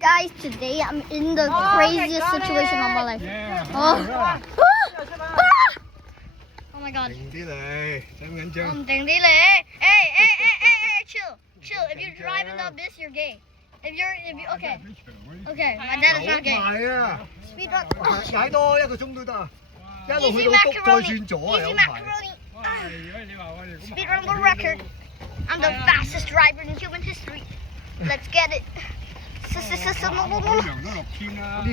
Guys, today I'm in the craziest situation of my life. Oh my god. 靜啲嚟，使唔緊張？I'm thinking, hey, chill. If you're driving up this, you're gay. If you okay, my dad is not gay. 快啊！ Speed run. 踩多1個鐘都得啊！一路 Easy 去到谷再 macaroni. 轉左啊， Easy 有排。 macaroni. Speed run world record. I'm the fastest driver in human history. Let's get it. 呢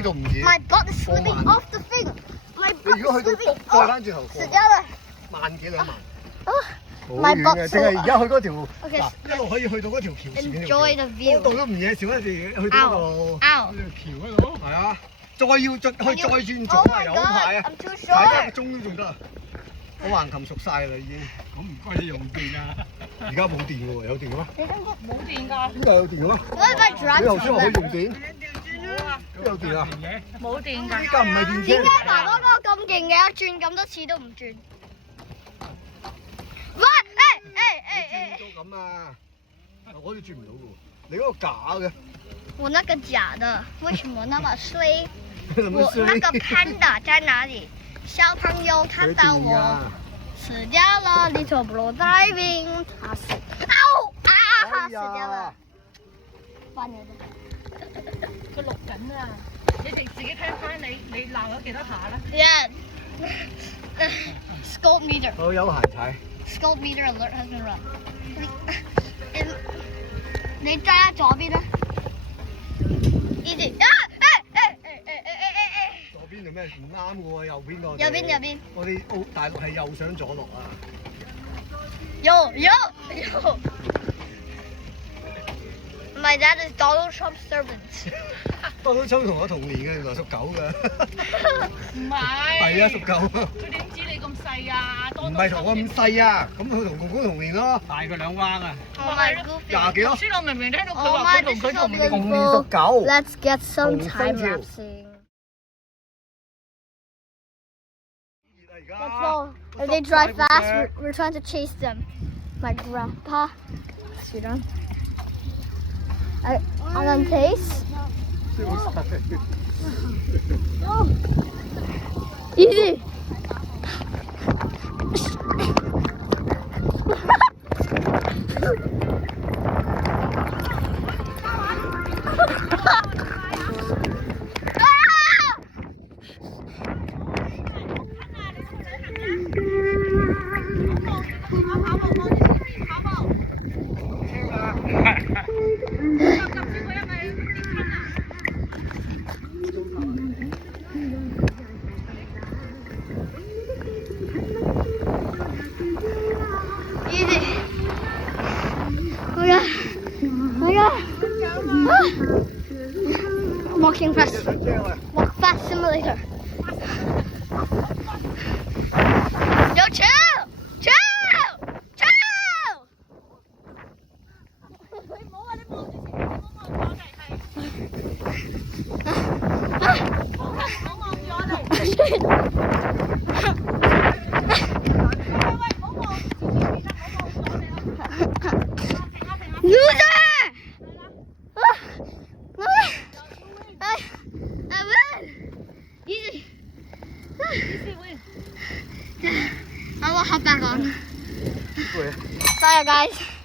度唔易。 My butt is slipping off the thing. My 你 butt 如果 is 去到 slipping. 谷再翻轉頭過，死掉了。萬幾2萬。好 My 遠 butt 嘅，淨係而家去嗰條 Okay, 嗱，一路可以去到嗰條橋前面條 Enjoy 橋 the view. 嗰度都唔嘢少，一時去到嗰度。 Ow. 係啊，再要去再轉左 Oh 啊， my 有 god, 排啊， I'm too 踩多 short. 1個鐘都仲得啊！我橫琴熟晒啦已經。咁唔該你用電啊！而家冇電喎，有電嘅咩？冇電㗎，點解有電嘅咩？ What if I drive 你頭 to 先話可以 them? 用電，邊有電啊？冇電呢㗎。架唔係電點車。解爸爸嗰個咁勁嘅，轉咁多次都唔轉？喂，都咁啊！我哋轉唔到嘅喎，你嗰個假嘅。我那個假的，為什麼那麼衰？咁我衰那個 panda 在哪裡？小朋友看到我死掉了 ，Little Blue Diving， 他死，死掉了，翻嚟啦。佢錄緊啊！你哋自己聽翻你鬧咗幾多下啦？ Yeah，scope meter。我有鞋踩。Scope meter alert has been run. 你揸喺左邊啦。Easy。左邊做咩？唔啱嘅喎，右邊個。右邊。我哋澳大陸係右上左落啊。有。My dad is Donald Trump's servant. 當到秋同我同年嘅，原來屬狗嘅。唔係。係啊，屬狗。佢點知你咁細啊？唔係同我咁細啊，咁佢同公公同年咯。大佢2彎啊！ Oh my goofy. 廿幾咯。頭先我明明聽到佢 Oh 話 my, 佢同 this 佢 is so 同年。同年屬 beautiful. 狗。 Let's get some 同 time 生肖。 lapsing. 而家。 Let's go. If they drive fast, we're trying to chase them. My grandpa. Speed run. I'm on pace. Easy. Walking fast. Walk fast simulator. Yo, chill! I will hop back on. Sorry guys.